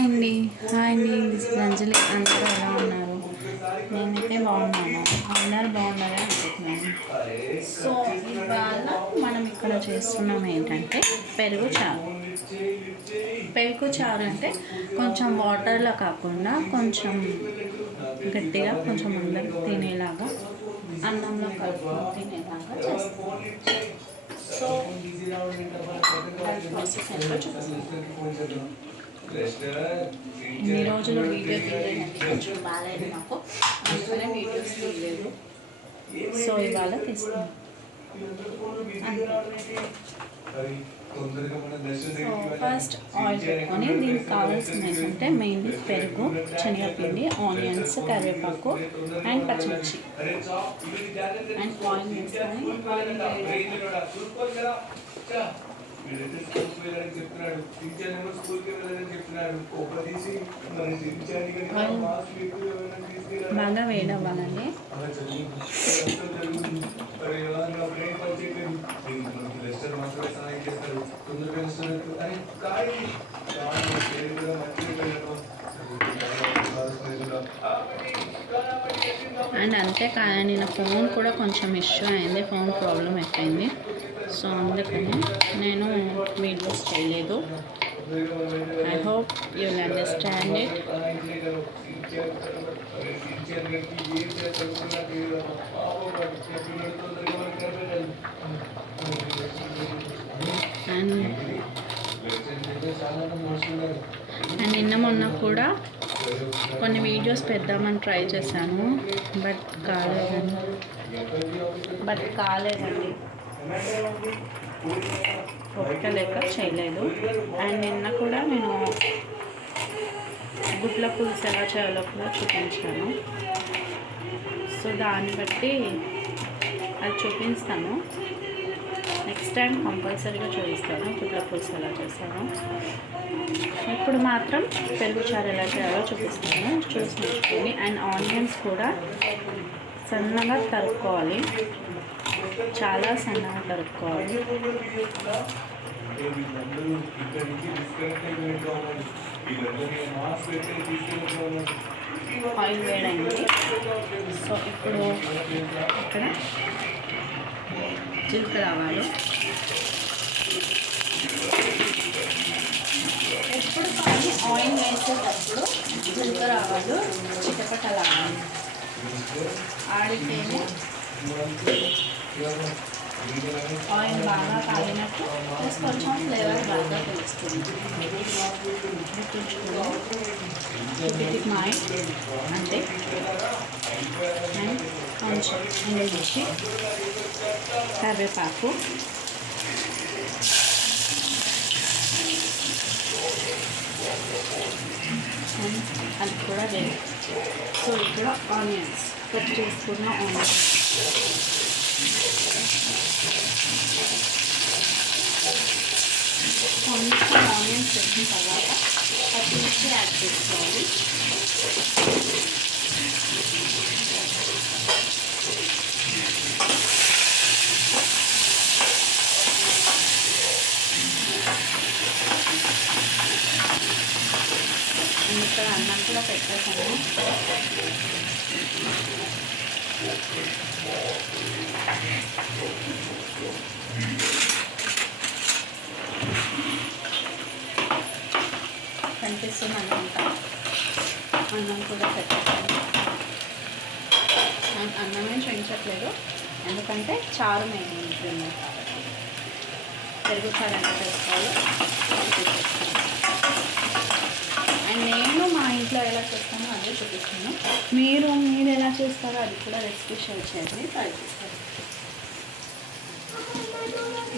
Hi అండి, this is అంజలి. అందరూ ఎలా ఉన్నారు? నేనైతే బాగున్నాను. అందరూ బాగున్నారని అనుకుంటున్నాను. సో ఇవాళ మనం ఇక్కడ చేస్తున్నాం ఏంటంటే పెరుగు చారు. పెరుగు చారు అంటే కొంచెం వాటర్లో కాకుండా కొంచెం గట్టిగా, కొంచెం అందరూ తినేలాగా, అన్నంలో కలుపుకొని తినేలాగా చేస్తాం. సో ప్రాసెస్ ఎంతో చూపిస్తాను. ఇన్ని రోజులు వీడియో తీయలేదండి, కొంచెం బాగాలేదు నాకు, అందుకనే వీడియోస్ తీయలేదు. సో ఇవాళ తీస్తాను సో ఫస్ట్ ఆయిల్ పెట్టుకొని దీనికి కావాల్సింది ఏంటంటే మెయిన్లీ పెరుగు, శనగపిండి, ఆనియన్స్, కరివేపాకు అండ్ పచ్చిమిర్చి అండ్ ఆయిల్ వేసుకొని బాగా వేడవ్వాలండి. అండ్ అంతేకాదండి, నా ఫోన్ కూడా కొంచెం ఇష్యూ అయింది, ఫోన్ ప్రాబ్లం అయిపోయింది. సో అందుకని నేను వీడియోస్ చేయలేదు. I hope you will understand it. And నిన్న మొన్న కూడా కొన్ని వీడియోస్ పెద్దామని ట్రై చేశాను, బట్ కాలేదండి, ఓపిక లేక చేయలేదు. అండ్ నిన్న కూడా నేను గుడ్ల పులుసు ఎలా చేయాలో కూడా చూపించాను. సో దాన్ని బట్టి అది చూపిస్తాను. నెక్స్ట్ టైం కంపల్సరీగా చూపిస్తాను గుడ్ల పులుసు ఎలా చేస్తాను. ఇప్పుడు మాత్రం పెరుగు చారు ఎలా చేయాలో చూపిస్తాను, చూసి నేర్చుకొని. అండ్ ఆనియన్స్ కూడా సన్నగా తరుక్కోవాలి, చాలా సన్నగా తరుక్కోవాలి. ఆయిల్ వేడైంది. సో ఇప్పుడు ఇక్కడ జీలకర్ర ఆవాలు, ఎప్పుడు కానీ ఆయిల్ వేసేటప్పుడు జీలకర్ర ఆవాలు చిటపటలాగాలి, ఆడితేనే ఆయిల్ బాగా కాలినట్టు, ప్లస్ కొంచెం ఫ్లేవర్ బాగా తెలుస్తుంది. మైండ్ అంటే అండ్ కొంచెం ఎండుమిర్చి, కరివేపాకు, అండ్ అది కూడా వేరు. సో ఇక్కడ ఆనియన్స్ కట్ చేసుకున్న ఆనియన్స్, కొంచెం ఆనియన్స్ వేసిన తర్వాత పచ్చిమిర్చి యాడ్ చేసుకోవాలి. ఇక్కడ అన్నం కూడా పెట్టేసాను. కనిపిస్తుంది అనుకుంటా, అన్నం కూడా పెట్టేసాను. అన్నమే చూపించట్లేదు, ఎందుకంటే చారు మేము ఉంటుంది కాబట్టి. పెరుగు చారు ఎంత చేసుకోవాలో అండ్ నేను మా ఇంట్లో ఎలా చేస్తానో అదే చూపిస్తాను. మీరు ఎలా చేస్తారో అది కూడా రెసిపీ షేర్ చేయండి, ట్రై చేస్తాను.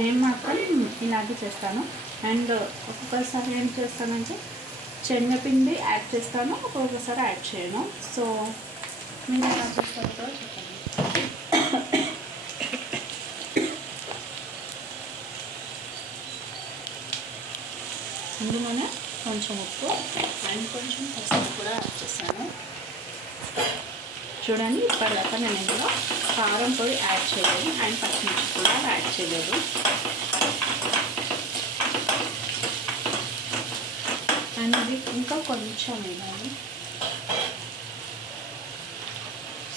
నేను మాత్రం ఇలాగే చేస్తాను. అండ్ ఒక్కొక్కసారి ఏం చేస్తానంటే శనగపిండి యాడ్ చేస్తాను, ఒక్కొక్కసారి యాడ్ చేయను. సో మీరు ఎలా చేస్తారో చెప్పండి. ఇందులోనే కొంచెం ఉప్పు అండ్ కొంచెం పసుపు కూడా యాడ్ చేస్తాను. చూడండి, ఇప్పటిదాకా నేను ఇందులో కారం పొడి యాడ్ చేయలేదు అండ్ పచ్చిమిర్చి కూడా యాడ్ చేయలేదు. అండ్ ఇది ఇంకా కొంచెం వేయాలి.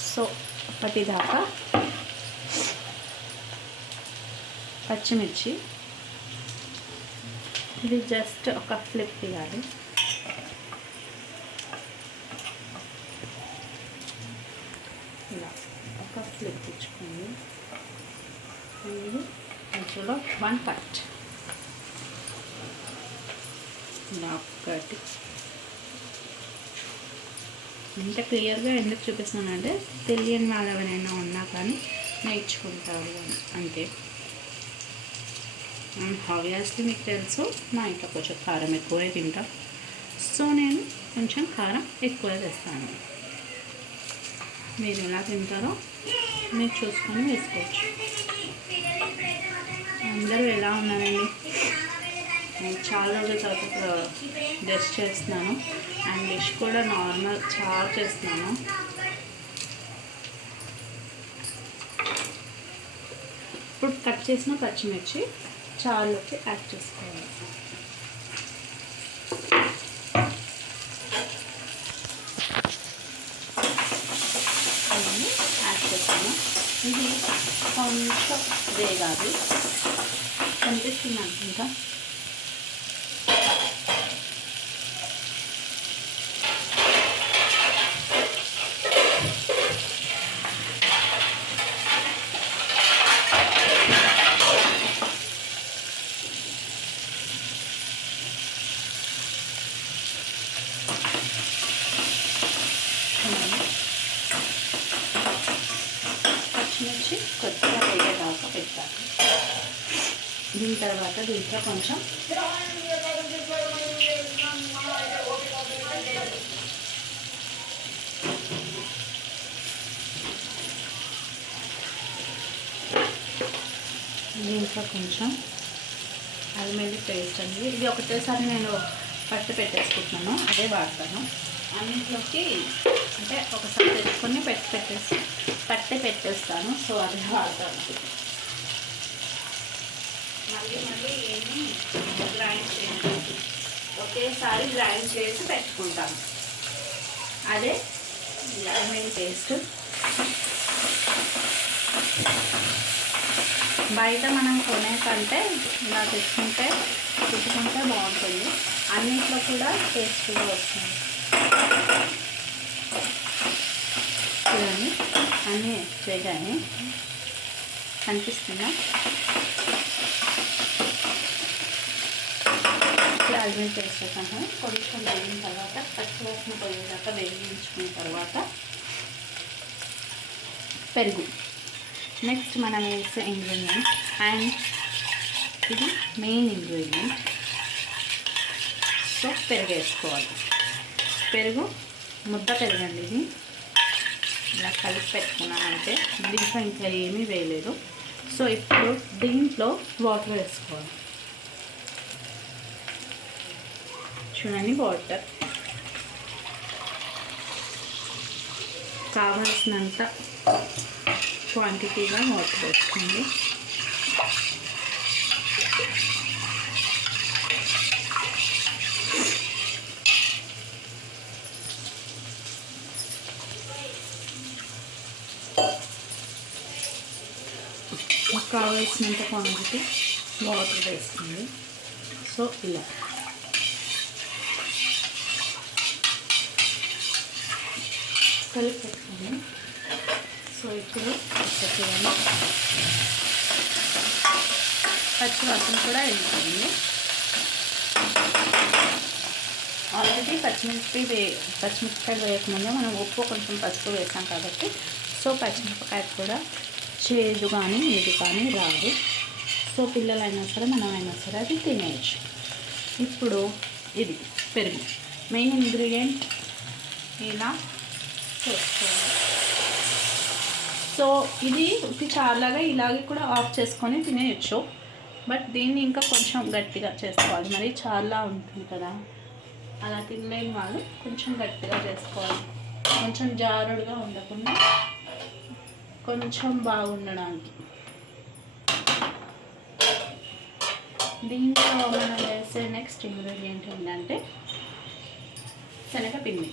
సో అప్పటిదాకా పచ్చిమిర్చి ఇది జస్ట్ ఒక ఫ్లిప్ తీయాలి. ఇలా ఒక ఫ్లిప్ ఇచ్చుకోండి. ఇది మధ్యలో 1 కట్ ఇలా ఒకటి. ఇంత క్లియర్గా ఎందుకు చూపిస్తున్నానంటే తెలియని వాళ్ళు ఎవరైనా ఉన్నా కానీ నేర్చుకుంటారు అంతే. ఆబ్వియస్లీ మీకు తెలుసు మా ఇంట్లో కొంచెం కారం ఎక్కువే తింటాం. సో నేను కొంచెం కారం ఎక్కువ వేస్తాను. మీరు ఎలా తింటారో మీరు చూసుకొని వేసుకోవచ్చు. అందరూ ఎలా ఉన్నారండి? నేను చాలా రోజుల తర్వాత డిష్ చేస్తున్నాను. అండ్ డిష్ కూడా నార్మల్ చాలా చేస్తున్నాను. ఇప్పుడు కట్ చేసిన పచ్చిమిర్చి చారులోకి యాడ్ చేసుకోవాలి. యాడ్ చేస్తాను. ఇది కొంచెం వేగాలి. కనిపిస్తుంది అనుకుంటా. పచ్చిమిర్చి కొద్దిగా వేగేదాకా పెట్టాలి. దీని తర్వాత దీంట్లో కొంచెం అల్లం వెల్లుల్లి పేస్ట్ అండి. ఇది ఒకటేసారి నేను పట్టు పెట్టేసుకుంటున్నాను, అదే వాడతాను. అన్నింటిలోకి అంటే ఒకసారి తెచ్చుకొని పట్టి పెట్టేస్తాను. సో అదే వాడతాను. మళ్ళీ ఏమి గ్రైండ్ చేయాలి, ఒకేసారి గ్రైండ్ చేసి పెట్టుకుంటాను. అదే లెమన్ పేస్ట్. బయట మనం కొనే కంటే ఇలా తెచ్చుకుంటే చుట్టుకుంటే బాగుంటుంది. అన్నింటిలో కూడా టేస్ట్గా వస్తుంది. చూడండి అన్నీ వేగాయి కనిపిస్తుందా? అల్లం పేస్ట్ వేసాను. కొంచెం వేగిన తర్వాత పచ్చివాసన పోయేదాకా వేగించుకున్న తర్వాత పెరుగు నెక్స్ట్ మనం వేసే ఇంగ్రీడియంట్. అండ్ ఇది మెయిన్ ఇంగ్రీడియంట్. సో పెరుగు వేసుకోవాలి. పెరుగు ముద్ద పెరుగండి. ఇది ఇలా కలిపి పెట్టుకున్నానంటే దీంట్లో ఇంకా ఏమీ వేయలేదు. సో ఇప్పుడు దీంట్లో వాటర్ వేసుకోవాలి. చూడండి, వాటర్ కావాల్సినంత క్వాంటిటీగా వాటర్ వేసుకోండి. కావాల్సినంత క్వాంటిటీ వాటర్ వేసుకోండి. సో ఇలా కలిపి పెట్టుకోండి. సో ఇప్పుడు చూడండి పచ్చివాసన కూడా వెళ్ళిపోయింది. ఆల్రెడీ పచ్చిమిరపకాయలు వేయకముందే మనం ఉప్పు కొంచెం పసుపు వేసాం కాబట్టి సో పచ్చిమిరపకాయ కూడా చేదు కానీ ఇది కానీ రాదు. సో పిల్లలైనా సరే మనమైనా సరే అది తినేయచ్చు. ఇప్పుడు ఇది పెరుగు మెయిన్ ఇంగ్రీడియంట్. ఇలా చేసుకోవాలి. సో ఇది చాలాగా ఇలాగే కూడా ఆఫ్ చేసుకొని తినేయచ్చు. బట్ దీన్ని ఇంకా కొంచెం గట్టిగా చేసుకోవాలి. మరి చాలా ఉంటుంది కదా, అలా తినలేని వాళ్ళు కొంచెం గట్టిగా చేసుకోవాలి. కొంచెం జారుడుగా ఉండకుండా కొంచెం బాగుండడానికి. దీంట్లో మనం వేసే నెక్స్ట్ ఇంగ్రీడియంట్ ఏంటంటే శనగపిండి,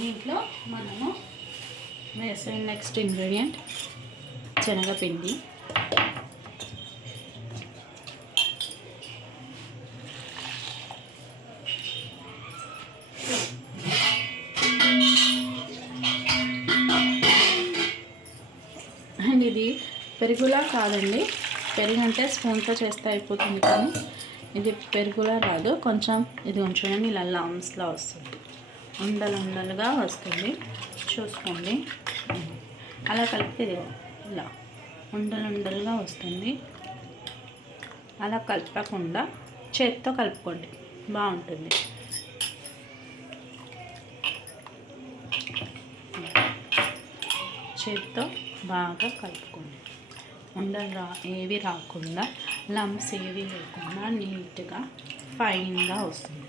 దీంట్లో మనము వేసే నెక్స్ట్ ఇంగ్రీడియంట్ శనగపిండి. అండ్ ఇది పెరుగులా కాదండి, పెరుగు అంటే స్పూన్తో చేస్తే అయిపోతుంది, కానీ ఇది పెరుగులా రాదు. కొంచెం ఇది ఉంచండి, ఇలా లామ్స్లా వస్తుంది, ఉండలుగా వస్తుంది. చూసుకోండి, అలా కలిపితే ఇలా ఉండలుగా వస్తుంది. అలా కలపకుండా చేత్తో కలుపుకోండి, బాగుంటుంది. చేత్తో బాగా కలుపుకోండి, ఉండలు ఏవి రాకుండా, లమ్స్ ఏవి లేకుండా నీట్గా ఫైన్గా వస్తుంది.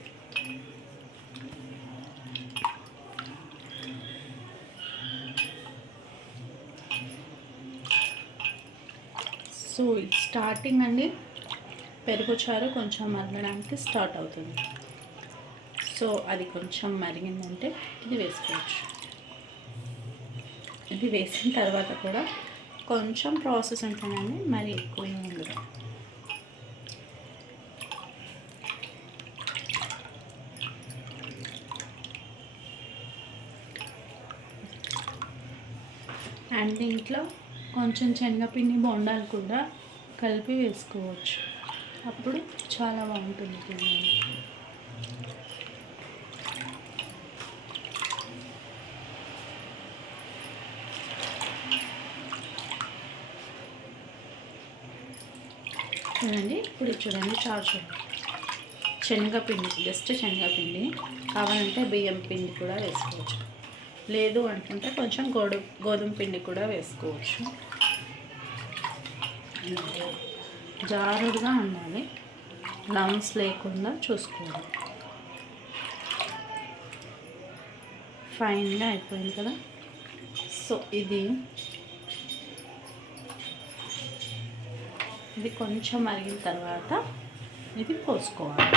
సో ఇది స్టార్టింగ్ అండి, పెరుగు చారు కొంచెం మరగడానికి స్టార్ట్ అవుతుంది. సో అది కొంచెం మరిగిందంటే ఇది వేసుకోవచ్చు. ఇది వేసిన తర్వాత కూడా కొంచెం ప్రాసెస్ ఉంటుందండి, మరి ఎక్కువ ఉండదు. అండ్ దీంట్లో కొంచెం శనగపిండి బొండాలు కూడా కలిపి వేసుకోవచ్చు, అప్పుడు చాలా బాగుంటుంది తినడానికి. చూడండి, ఇప్పుడు చూడండి చారు చూడండి, శనగపిండి, జస్ట్ శనగపిండి. కావాలంటే బియ్యం పిండి కూడా వేసుకోవచ్చు, లేదు అనుకుంటే కొంచెం గోధుమ పిండి కూడా వేసుకోవచ్చు. జారుడుగా ఉండాలి, లమ్స్ లేకుండా చూసుకోవాలి. ఫైన్గా అయిపోయింది కదా. సో ఇది కొంచెం మరిగిన తర్వాత ఇది పోసుకోవాలి.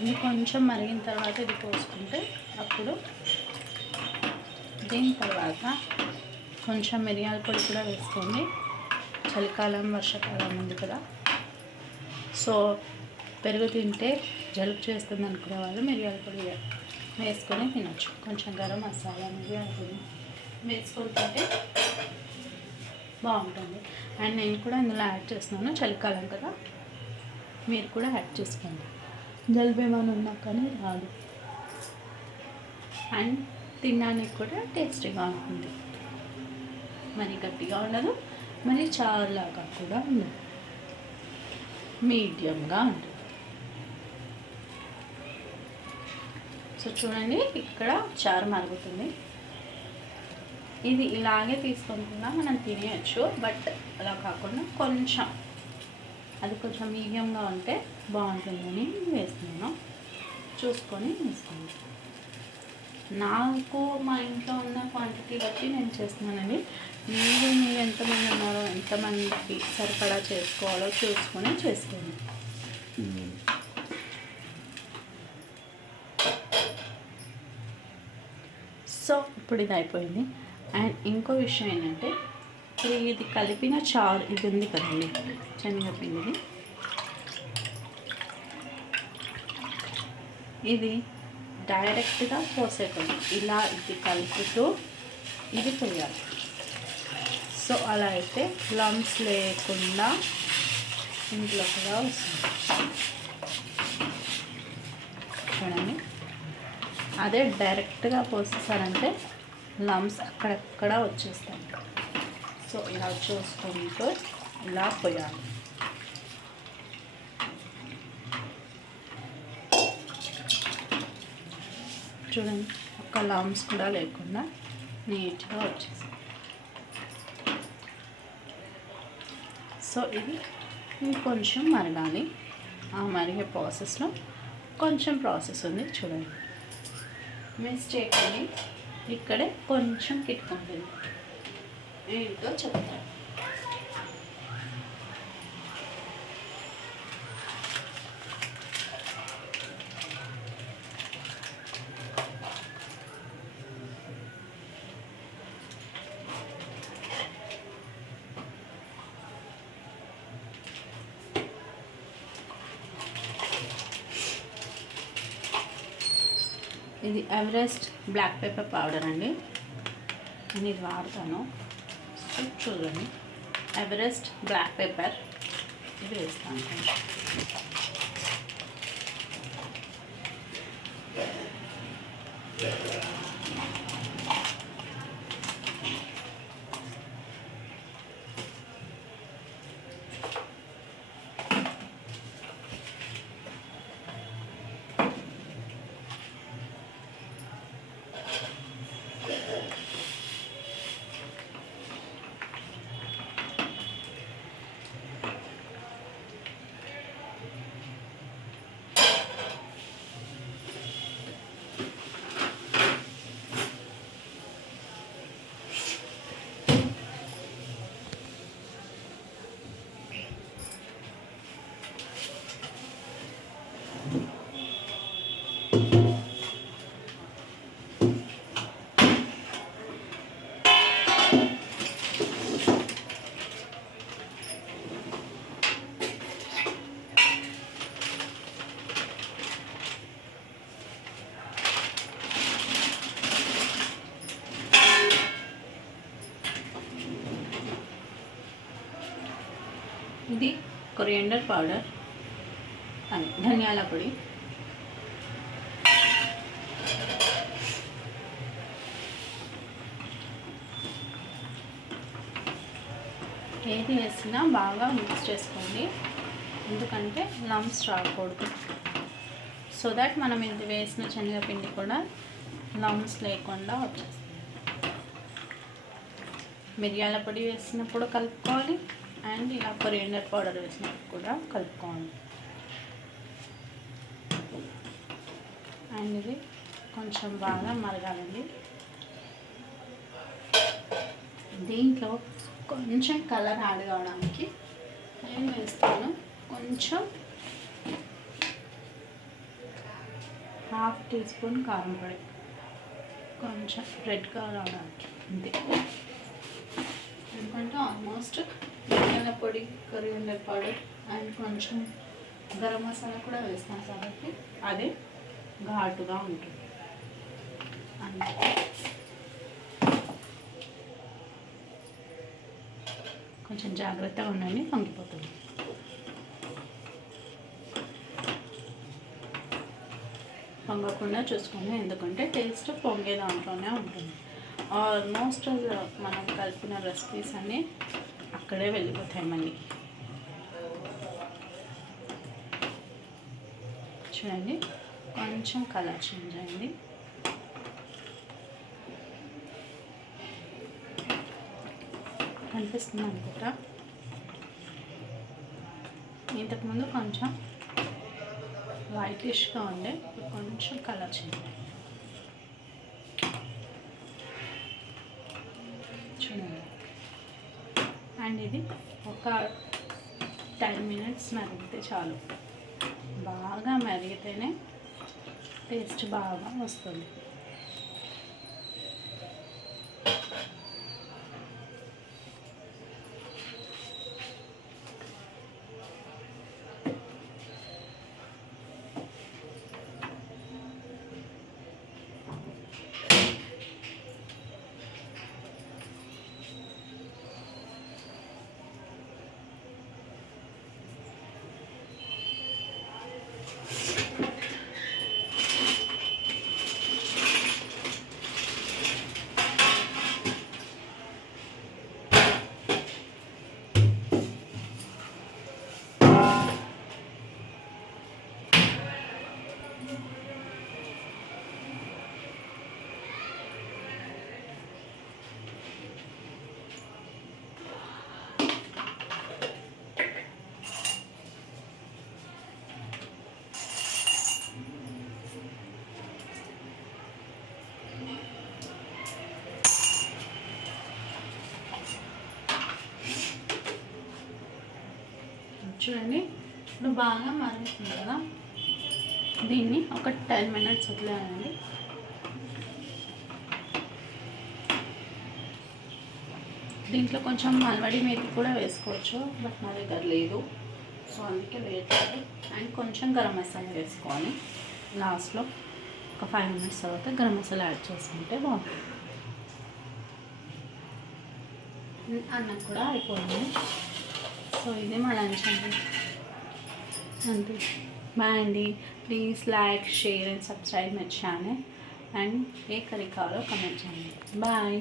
ఇది కొంచెం మరిగిన తర్వాత ఇది పోసుకుంటే అప్పుడు దీని తర్వాత కొంచెం మిరియాల పొడి కూడా వేసుకోండి. చలికాలం వర్షాకాలం ఉంది కదా, సో పెరుగు తింటే జలుబు చేస్తుంది అనుకునే వాళ్ళు మిరియాల పొడి వేసుకొని తినచ్చు. కొంచెం గరం మసాలా మిరియాల పొడి వేసుకొని తింటే బాగుంటుంది. అండ్ నేను కూడా ఇందులో యాడ్ చేస్తున్నాను, చలికాలం కదా, మీరు కూడా యాడ్ చేసుకోండి. జలుబు ఏమైనా ఉన్నా కానీ రాదు, అండ్ తినడానికి కూడా టేస్టీగా ఉంటుంది. మరి గట్టిగా ఉండదు, మరి చారులాగా కూడా ఉండదు, మీడియంగా ఉంటుంది. సో చూడండి, ఇక్కడ చారు మరుగుతుంది. ఇది ఇలాగే తీసుకొని కూడా మనం తినేయచ్చు, బట్ అలా కాకుండా కొంచెం అది కొంచెం మీడియంగా ఉంటే బాగుంటుందని వేస్తున్నాను. చూసుకొని వేసుకోండి. నాకు మా ఇంట్లో ఉన్న క్వాంటిటీ బట్టి నేను చేస్తున్నానండి. మీరు ఎంతమంది ఉన్నారో, ఎంతమందికి సరిపడా చేసుకోవాలో చూసుకొని చేసుకోండి. సో ఇప్పుడు ఇది అయిపోయింది. అండ్ ఇంకో విషయం ఏంటంటే, ఇది కలిపిన చారు ఇది ఉంది కదండి, శనగపిండిది, ఇది డైరెక్ట్గా పోసేయకండి, ఇలా ఇది కలుపుతూ ఇది పోయాలి. సో అలా అయితే లమ్స్ లేకుండా ఇంట్లో కూడా వస్తుంది. చూడండి, అదే డైరెక్ట్గా పోసేసారంటే లమ్స్ అక్కడక్కడ వచ్చేస్తాయి. సో ఇలా చూసుకుంటూ ఇలా పోయాలి. చూడండి, ఒక్క లామ్స్ కూడా లేకుండా నీట్గా వచ్చేసి. సో ఇది ఇంకొంచెం మరగాలి. ఆ మరిగే ప్రాసెస్లో కొంచెం ప్రాసెస్ ఉంది చూడండి. మిస్టేక్ అని ఇక్కడే కొంచెం కిట్టుకుంటుంది. ఏంటో చెప్తాను. ఇది ఎవరెస్ట్ బ్లాక్ పెప్పర్ పౌడర్ అండి. నేను ఇది వాడతాను. సో చూడండి, ఎవరెస్ట్ బ్లాక్ పెప్పర్ ఇది వేస్తాను కొంచెం. ఇది కొరియండర్ పౌడర్ అని ధనియాల పొడి. ఏది వేసినా బాగా మిక్స్ చేసుకోండి, ఎందుకంటే లమ్స్ రాకూడదు. సో దట్ మనం ఇది వేసిన శనగపిండి కూడా లమ్స్ లేకుండా వచ్చేస్తుంది. మిరియాల పొడి వేసినప్పుడు కలుపుకోవాలి, అండ్ ఇలా కొరియండర్ పౌడర్ వేసినప్పుడు కూడా కలుపుకోవాలి. అండ్ ఇది కొంచెం బాగా మరగాలండి. దీంట్లో కొంచెం కలర్ యాడ్ కావడానికి నేను వేస్తాను కొంచెం 1/2 టీ స్పూన్ కారం పొడి, కొంచెం రెడ్గా రావడానికి అంతే. ఎందుకంటే ఆల్మోస్ట్ ధనియాల పొడి, కొరియండర్ పౌడర్ అండ్ కొంచెం గరం మసాలా కూడా వేస్తాను కాబట్టి అదే ఘాటుగా ఉంటుంది. అందుకే కొంచెం జాగ్రత్తగా ఉండండి, పొంగిపోతుంది. పొంగకుండా చూసుకోండి, ఎందుకంటే టేస్ట్ పొంగే దాంట్లోనే ఉంటుంది. ఆల్మోస్ట్ మనం కలిపిన రెసిపీస్ అన్నీ అక్కడే వెళ్ళిపోతాయి మళ్ళీ. చూడండి, కొంచెం కలర్ చేంజ్ అయింది. కనిపిస్తుంది అనుకుంటా. ఇంతకుముందు కొంచెం వైటిష్గా ఉండే, కొంచెం కలర్ చేంజ్. చూడండి, అండ్ ఇది ఒక 10 మినిట్స్ మరిగితే చాలు. బాగా మరిగితేనే టేస్ట్ బాగా వస్తుంది. చూడండి ఇప్పుడు బాగా మరుగుతుంది కదా, దీన్ని ఒక 10 మినిట్స్ వదిలేయండి. దీంట్లో కొంచెం మల్వడి మేతి కూడా వేసుకోవచ్చు, బట్ నా దగ్గర లేదు, సో అందుకే వేయట్లేదు. అండ్ కొంచెం గరం మసాలా వేసుకోవాలి లాస్ట్లో. ఒక 5 మినిట్స్ తర్వాత గరం మసాలా యాడ్ చేసుకుంటే బాగుంటుంది. అన్నం కూడా అయిపోయింది. సో ఇది మా లంచ్ అండి, అంతే. బాయ్ అండి. Please like, share and subscribe my channel. And A curry కావాలో కమెంట్ చేయండి. బాయ్.